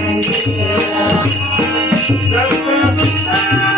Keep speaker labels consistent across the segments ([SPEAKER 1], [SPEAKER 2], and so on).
[SPEAKER 1] Thank you.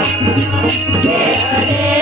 [SPEAKER 1] Yeah, yeah.